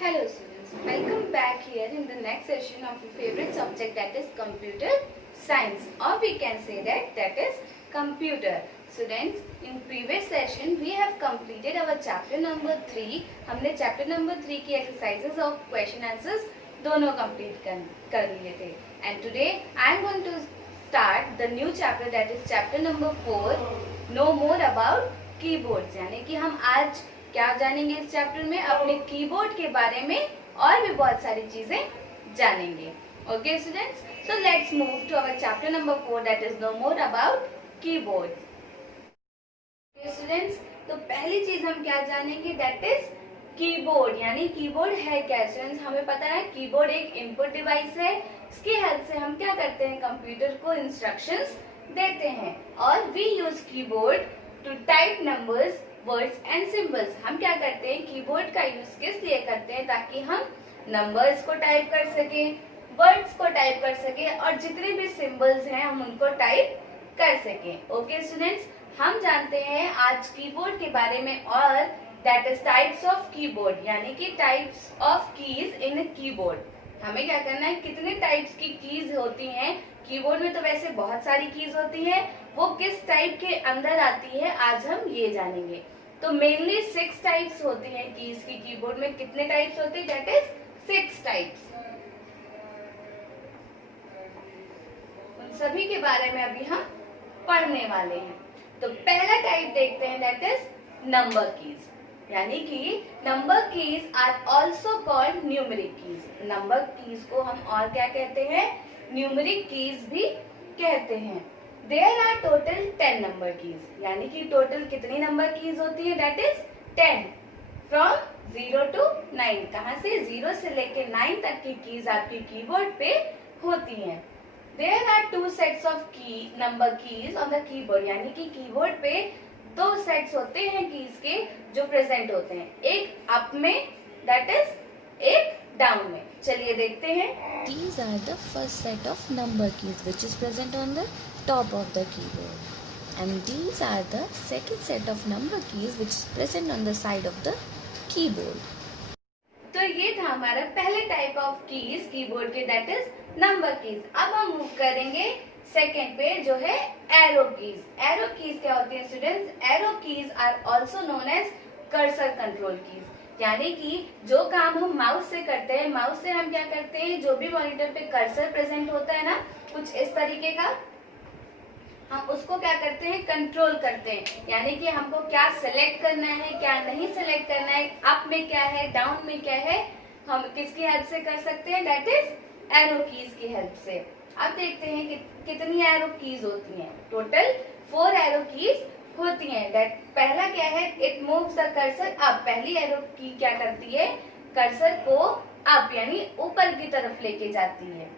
Hello students, welcome back here in the next session of your favorite subject, that is computer science, or we can say that is computer. Students, in previous session we have completed our chapter number 3. हमने chapter number 3 की exercises और question answers दोनों complete कर लिए थे. And today I am going to start the new chapter, that is chapter number 4. Know more about keyboards. यानी कि हम आज क्या जानेंगे इस चैप्टर में? अपने कीबोर्ड के बारे में और भी बहुत सारी चीजें जानेंगे. Okay students, so let's move to our chapter number 4, that is know more about keyboard. Students, तो पहली चीज हम क्या जानेंगे? That is keyboard. यानी कीबोर्ड है क्या? स्टूडेंट्स, हमें पता है कीबोर्ड एक इनपुट डिवाइस है. इसकी हेल्प से हम क्या करते हैं? कंप्यूटर को इंस्ट्रक्शंस देते हैं. और we use keyboard to type numbers, words and symbols. हम क्या करते हैं? कीबोर्ड का यूज किस लिए करते हैं? ताकि हम नंबर्स को टाइप कर सके, वर्ड्स को टाइप कर सके और जितने भी सिंबल्स हैं हम उनको टाइप कर सके. ओके स्टूडेंट्स, हम जानते हैं आज कीबोर्ड के बारे में और that is types of keyboard. यानी कि types of keys in keyboard. हमें क्या करना है? कितने टाइप्स की कीज होती हैं कीबोर्ड में? तो वैसे बहुत सारी कीज होती हैं, वो किस टाइप के अंदर आती है आज हम ये जानेंगे. तो मेनली 6 टाइप्स होती हैं कीज की. कीबोर्ड में कितने टाइप्स होते हैं? That is 6 types. उन सभी के बारे में अभी हम पढ़ने वाले हैं. तो पहला टाइप देखते हैं, दैट इज नंबर कीज. यानी कि number keys are also called numeric keys. Number keys को हम और क्या कहते हैं? न्यूमेरिक कीज भी कहते हैं. There are total 10 number keys. यानी कि टोटल कितनी नंबर कीज होती है? That is 10 from 0 to 9. कहाँ से? 0 से लेके 9 तक की कीज आपकी कीबोर्ड पे होती हैं. देयर आर 2 सेट्स ऑफ की number keys on the keyboard. यानी कि कीबोर्ड पे 2 सेट्स होते हैं कीज के जो प्रेजेंट होते हैं. एक अप में, दैट इज एक डाउन में. चलिए देखते हैं. These are the first set of number keys which is present on the top of the keyboard, and these are the second set of number keys which is present on the side of the keyboard. तो ये था हमारा पहले type of keys keyboard के, that is number keys. अब हम move करेंगे second पे, जो है एरो कीज. एरो कीज क्या होती है students? Arrow keys are also known as cursor control keys. यानी कि जो काम हम माउस से करते हैं, माउस से हम क्या करते हैं? जो भी मॉनिटर पे कर्सर प्रेजेंट होता है ना, कुछ इस तरीके का, हम उसको क्या करते हैं? कंट्रोल करते हैं. यानी कि हमको क्या सिलेक्ट करना है, क्या नहीं सिलेक्ट करना है, अप में क्या है, डाउन में क्या है, हम किसकी हेल्प से कर सकते हैं? दैट इज एरो कीज की हेल्प से. अब देखते हैं कि कितनी एरो कीज होती हैं. टोटल 4 एरो कीज होती हैं. दैट पहला क्या है? It moves the cursor up. पहली एरो की क्या करती है? कर्सर को अप यानी ऊपर की तरफ लेके जाती है.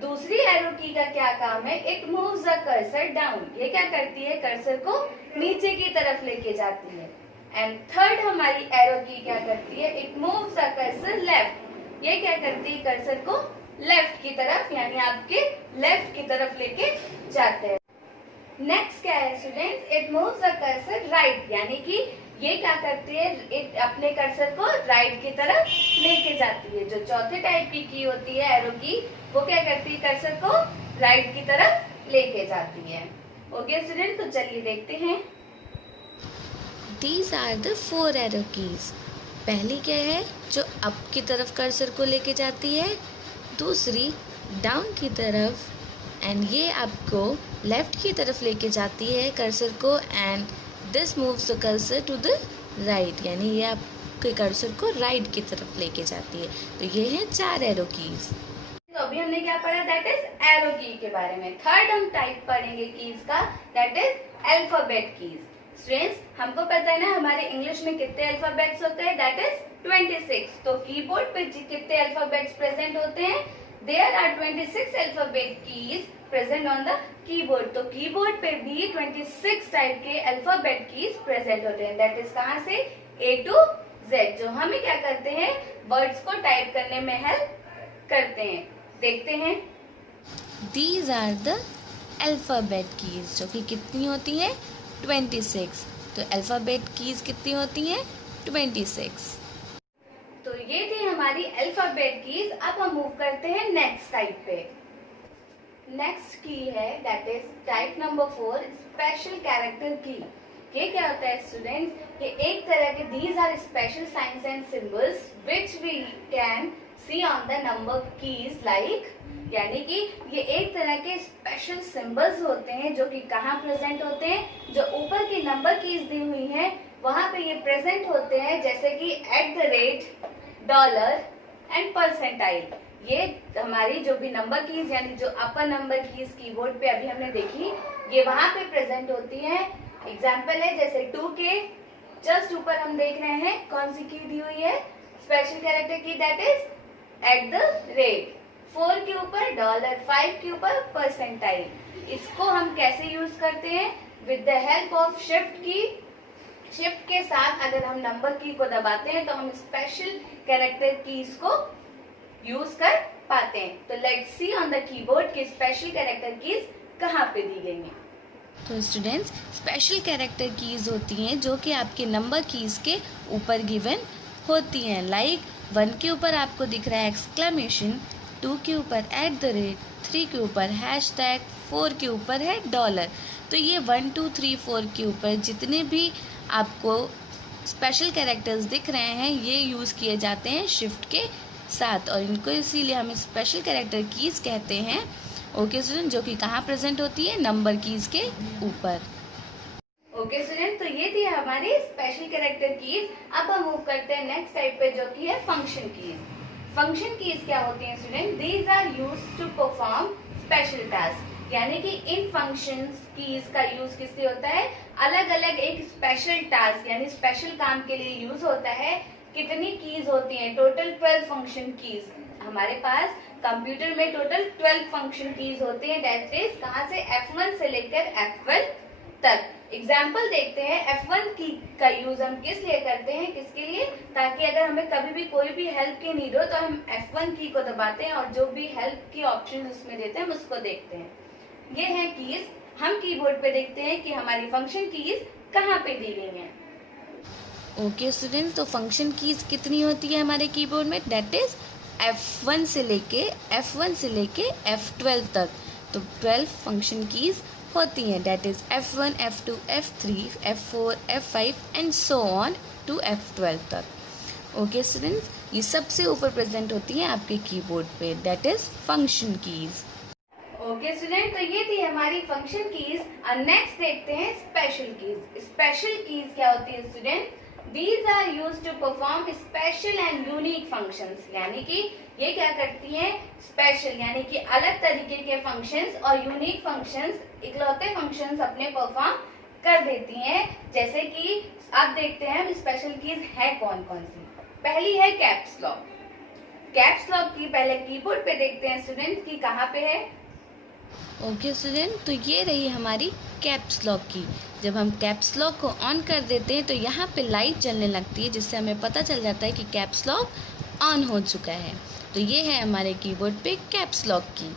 दूसरी एरो की का क्या काम है? It moves the cursor down. ये क्या करती है? कर्सर को नीचे की तरफ लेके जाती है. एंड थर्ड हमारी एरो की क्या करती है? It moves the cursor left. ये क्या करती है? कर्सर को लेफ्ट की तरफ यानी आपके लेफ्ट की तरफ लेके जाते हैं. नेक्स्ट क्या है students? It moves the cursor right. यानी कि ये क्या करती है? इट अपने कर्सर को राइट की तरफ लेके जाती है. जो चौथे टाइप की होती है एरो की, वो क्या करती है? कर्सर को राइट की तरफ लेके जाती है. ओके स्टूडेंट, तो चलिए देखते हैं. These are the 4 arrow keys. पहली क्या है? जो अप की तरफ कर्सर को लेके जाती है. दूसरी डाउन की तरफ, एंड ये आपको लेफ्ट की तरफ लेके जाती है कर्सर को, and this moves the cursor to the right. यानी ये आपके कर्सर को राइट की तरफ लेके जाती है. तो ये है 4 एरो कीज. तो अभी हमने क्या पढ़ा? दैट इज एरो की के बारे में. थर्ड हम टाइप पढ़ेंगे कीज का, that is alphabet keys. Students, हमको पता है ना हमारे इंग्लिश में कितने अल्फाबेट्स होते हैं? That is 26. तो कीबोर्ड पे कितने अल्फाबेट्स प्रेजेंट होते हैं? There are 26 alphabet keys present on the keyboard. तो कीबोर्ड पे भी 26 टाइप के अल्फाबेट कीज प्रेजेंट होते हैं. दैट इज कहाँ से? A to Z. जो हमें क्या करते हैं? वर्ड्स को टाइप करने में हेल्प करते हैं. देखते हैं. These are the alphabet keys, जो कि कितनी होती है? 26. तो अल्फाबेट कीज कितनी होती हैं? 26. तो ये थी हमारी अल्फाबेट कीज। अब हम मूव करते हैं नेक्स्ट टाइप पे। नेक्स्ट की है that is type number 4, special character की। ये क्या होता है स्टूडेंट्स? ये एक तरह के these are special signs and symbols which we can see on the number keys like, यानी कि ये एक तरह के स्पेशल सिंबल्स होते हैं जो कि कहाँ प्रेजेंट होते हैं, जो ऊपर की नंबर कीज दी हुई हैं वहां पे ये प्रेजेंट होते हैं, जैसे कि @ डॉलर एंड परसेंटाइल। ये हमारी जो भी नंबर कीज यानी जो अपर नंबर कीज कीबोर्ड पे अभी हमने देखी, ये वहां पे प्रेजेंट होती है। एग्जाम्पल है जैसे 2 के जस्ट ऊपर हम देख रहे हैं कौन सी की दी हुई है, स्पेशल कैरेक्टर की, दैट इज @ 4 के ऊपर डॉलर, 5 के ऊपर परसेंटाइल। इसको हम कैसे यूज करते हैं? With the help of shift की। शिफ्ट के साथ अगर हम नंबर की को दबाते हैं तो हम स्पेशल कैरेक्टर कीज को यूज कर पाते हैं। तो let's see on the keyboard की स्पेशल कैरेक्टर कीज कहाँ पे दी गई हैं। तो स्टूडेंट्स, स्पेशल कैरेक्टर कीज होती हैं जो कि आपके नंबर कीज के ऊपर गिवन होती हैं। लाइक 1 के ऊपर आपको दिख रहा है एक्सक्लेमेशन, 2 के ऊपर @ 3 के ऊपर हैशटैग, 4 के ऊपर है डॉलर। तो ये 1 2 3 4 के ऊपर जितने भी आपको स्पेशल कैरेक्टर्स दिख रहे हैं ये यूज़ किए जाते हैं शिफ्ट के साथ, और इनको इसीलिए हम स्पेशल कैरेक्टर कीज कहते हैं। ओके स्टूडेंट, जो कि कहाँ प्रेजेंट होती है? नंबर कीज के ऊपर। ओके स्टूडेंट, तो ये थी हमारी स्पेशल कैरेक्टर कीज। अब हम मूव करते हैं नेक्स्ट टाइप पे जो कि है फंक्शन कीज। फंक्शन कीज क्या होती हैं student? These are used to perform special task, यानी कि इन फंक्शंस कीज का यूज किससे होता है? अलग अलग एक स्पेशल टास्क यानी स्पेशल काम के लिए यूज होता है। कितनी कीज होती हैं? टोटल 12 फंक्शन कीज हमारे पास कंप्यूटर में टोटल 12 फंक्शन कीज होते हैं। दैट इज कहाँ से? F1 से लेकर F12 तक। एग्जाम्पल देखते हैं F1 की का यूज हम किस लिए करते हैं, किसके लिए? ताकि अगर हमें कभी भी कोई भी हेल्प की नीड हो तो हम F1 की को दबाते हैं और जो भी हेल्प की ऑप्शन उसमें देते हैं हम उसको देखते हैं। ये है कीज। हम कीबोर्ड पे देखते हैं कि हमारी फंक्शन कीज कहाँ पे दी गई हैं। ओके स्टूडेंट, तो फंक्शन कीज कितनी होती है हमारे कीबोर्ड में? दैट इज F1 से लेके F12 तक। तो 12 फंक्शन कीज होती हैं। That is F1 F2 F3 F4 F5 and so on to F12 तक। ओके स्टूडेंट्स, ये सबसे ऊपर प्रेजेंट होती हैं आपके कीबोर्ड पे। That is function keys. Okay student, तो ये थी हमारी फंक्शन कीज। नेक्स्ट देखते हैं स्पेशल कीज। स्पेशल कीज क्या होती है student? These are used to perform special and unique functions, यानी कि ये क्या करती हैं? स्पेशल यानी कि अलग तरीके के फंक्शंस और यूनिक फंक्शंस, इकलौते फंक्शंस अपने परफॉर्म कर देती हैं। जैसे कि अब देखते हैं स्पेशल कीज है कौन कौन सी। पहली है कैप्स लॉक। कैप्स लॉक की पहले कीबोर्ड पे देखते हैं स्टूडेंट की कहाँ पे है। ओके स्टूडेंट, तो ये रही हमारी कैप्स लॉक की। जब हम कैप्स लॉक को ऑन कर देते हैं तो यहाँ पे लाइट जलने लगती है, जिससे हमें पता चल जाता है कि कैप्स लॉक ऑन हो चुका है। तो ये है हमारे कीबोर्ड पे कैप्स लॉक की।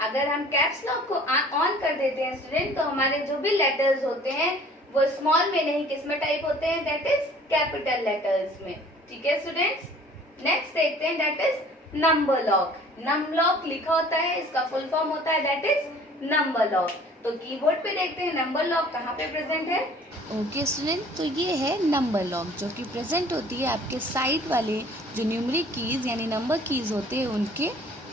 अगर हम कैप्स लॉक को ऑन कर देते हैं स्टूडेंट तो हमारे जो भी लेटर्स होते हैं वो स्मॉल में नहीं किस में टाइप होते हैं? दैट इज कैपिटल लेटर्स में। ठीक है स्टूडेंट्स, नेक्स्ट देखते हैं that is number lock. Number lock लिखा होता है, इसका फुल फॉर्म होता है दैट इज नंबर लॉक। तो कीबोर्ड पे देखते हैं नंबर लॉक कहाँ पे प्रेजेंट है। ओके स्टूडेंट, तो ये है नंबर लॉक जो कि प्रेजेंट होती है आपके साइड वाले जो न्यूमेरिक कीज यानी नंबर कीज होते हैं उनके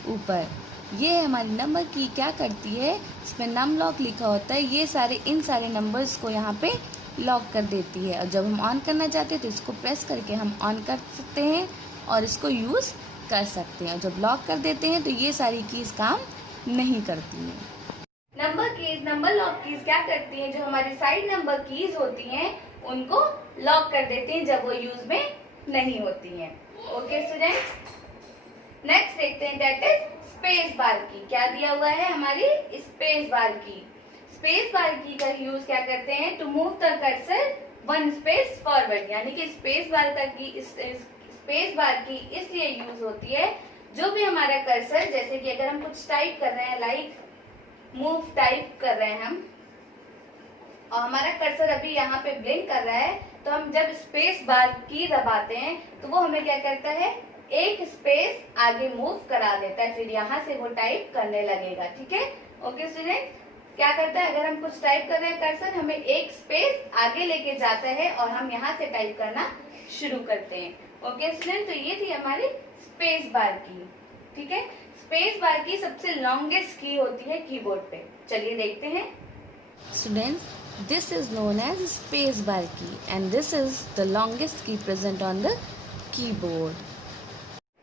ऊपर। ये है हमारी नंबर की। क्या करती है? इसमें नम लॉक लिखा होता है, ये इन सारे नंबर्स को यहाँ पे लॉक कर देती है। और जब हम ऑन करना चाहते हैं तो इसको प्रेस करके हम ऑन कर सकते हैं और इसको यूज़ कर सकते हैं। और जब लॉक कर देते हैं तो ये सारी कीज काम नहीं करती हैं। नंबर लॉक कीज क्या करती हैं? जो हमारी साइड नंबर कीज होती हैं उनको लॉक कर देती हैं जब वो यूज में नहीं होती हैं। ओके स्टूडेंट्स, नेक्स्ट देखते हैं दैट इज स्पेस बार की। क्या दिया हुआ है? हमारी स्पेस बार की। स्पेस बार की का यूज क्या करते हैं? To move the cursor 1 space forward, यानी कि स्पेस बार की इसलिए यूज होती है जो भी हमारा कर्सर, जैसे कि अगर हम कुछ टाइप कर रहे हैं लाइक मूव टाइप कर रहे हैं हम और हमारा कर्सर अभी यहाँ पे ब्लिंक कर रहा है, तो हम जब स्पेस बार की दबाते हैं तो वो हमें क्या करता है, एक स्पेस आगे मूव करा देता है, फिर यहाँ से वो टाइप करने लगेगा। ठीक है, ओके स्टूडेंट, क्या करता है, अगर हम कुछ टाइप कर रहे हैं कर्सर हमें एक स्पेस आगे लेके जाता है और हम यहाँ से टाइप करना शुरू करते हैं। ओके स्टूडेंट, तो ये थी हमारी स्पेस बार की। ठीक है, स्पेस बार की सबसे लॉन्गेस्ट की होती है कीबोर्ड पे। चलिए देखते हैं। Students, this is known as space bar key and this is the longest key present on the keyboard.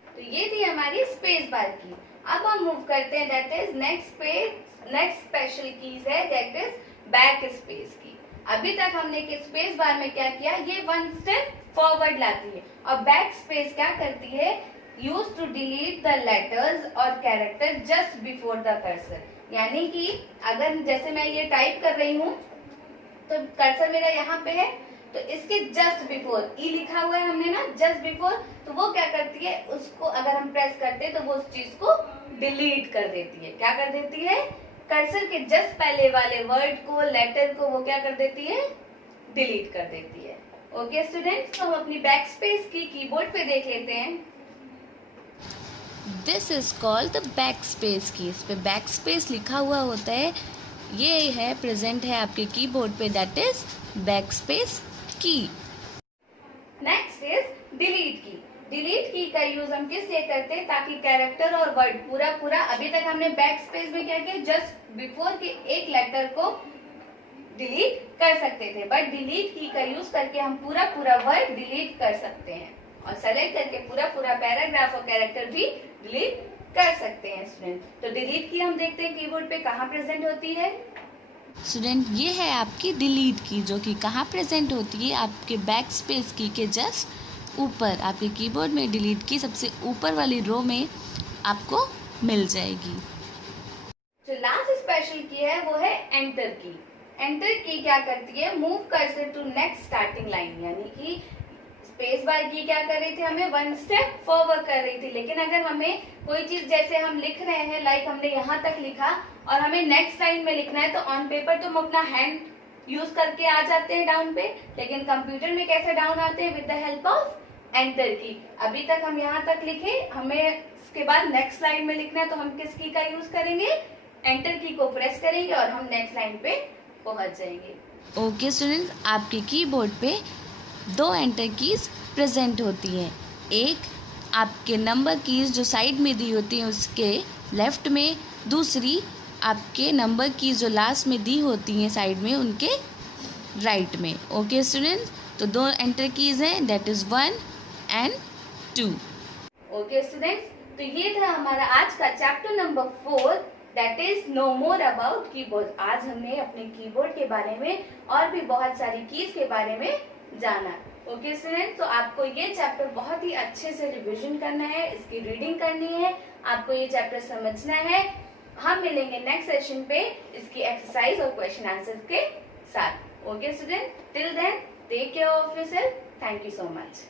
तो ये थी हमारी स्पेस बार की। अब हम मूव करते हैं, that is next special keys है, दैट इज बैक स्पेस की। अभी तक हमने स्पेस बार में क्या किया, ये वन स्टेप फॉरवर्ड लाती है, और बैक स्पेस क्या करती है, use to delete the letters और character just before the cursor. यानी कि अगर जैसे मैं ये टाइप कर रही हूँ तो कर्सर मेरा यहाँ पे है, तो इसके जस्ट बिफोर ई लिखा हुआ है हमने ना, जस्ट बिफोर, तो वो क्या करती है, उसको अगर हम प्रेस करते हैं तो वो उस चीज को डिलीट कर देती है। क्या कर देती है, कर्सर के जस्ट पहले वाले वर्ड को, लेटर को वो क्या कर देती है, डिलीट कर देती है। ओके स्टूडेंट्स, तो हम अपनी बैक स्पेस की कीबोर्ड पे देख लेते हैं। This is called the backspace key. इस पे backspace लिखा हुआ होता है, ये है प्रेजेंट है आपके कीबोर्ड पे, that is backspace key. Next is delete की। डिलीट की का यूज हम किस लिए करते हैं, ताकि कैरेक्टर और वर्ड पूरा अभी तक हमने बैक स्पेस में क्या किया, जस्ट बिफोर के एक लेटर को डिलीट कर सकते थे, बट डिलीट की का यूज करके हम पूरा वर्ड डिलीट कर सकते हैं और सेलेक्ट करके पूरा पैराग्राफ और कैरेक्टर भी डिलीट कर सकते हैं स्टूडेंट। तो डिलीट की हम देखते हैं कीबोर्ड पे कहाँ प्रेजेंट होती है। स्टूडेंट, ये है आपकी डिलीट की, जो कि कहाँ प्रेजेंट होती है, आपके बैक स्पेस की के जस्ट ऊपर, आपके कीबोर्ड में डिलीट की सबसे ऊपर वाली रो में आपको मिल जाएगी। जो लास्ट स्पेशल की है वो है एंटर की। एंटर की क्या करती है, move cursor to next starting line, यानी कि स्पेस बार की क्या कर रही थी, हमें वन स्टेप फॉरवर्ड कर रही थी, लेकिन अगर हमें कोई चीज जैसे हम लिख रहे हैं, लाइक हमने यहाँ तक लिखा और हमें नेक्स्ट लाइन में लिखना है, तो ऑन पेपर तो हम अपना हैंड यूज करके आ जाते हैं डाउन पे, लेकिन कंप्यूटर में कैसे डाउन आते हैं, with the help of enter की। अभी तक हम यहाँ तक लिखे, हमें इसके बाद नेक्स्ट लाइन में लिखना है, तो हम किस की का यूज करेंगे, एंटर की को प्रेस करेंगे और हम नेक्स्ट लाइन पे पहुंच जाएंगे। ओके स्टूडेंट्स, आपके कीबोर्ड पे दो एंटर कीज प्रेजेंट होती हैं, एक आपके नंबर कीज जो साइड में दी होती हैं उसके लेफ्ट में, दूसरी आपके नंबर कीज जो लास्ट में दी होती हैं साइड में उनके राइट में। ओके स्टूडेंट्स, तो दो एंटर कीज हैं, that is 1 and 2। Okay students, तो ये था हमारा आज का chapter number 4, that is know more about keyboard. आज हमने अपने कीबोर्ड के बारे में और भी बहुत सारी कीज के बारे में जाना। ओके स्टूडेंट, तो आपको ये चैप्टर बहुत ही अच्छे से रिवीजन करना है, इसकी रीडिंग करनी है, आपको ये चैप्टर समझना है। हम मिलेंगे नेक्स्ट सेशन पे इसकी एक्सरसाइज और क्वेश्चन आंसर के साथ। Okay student, till then take care of yourself. Thank you so much.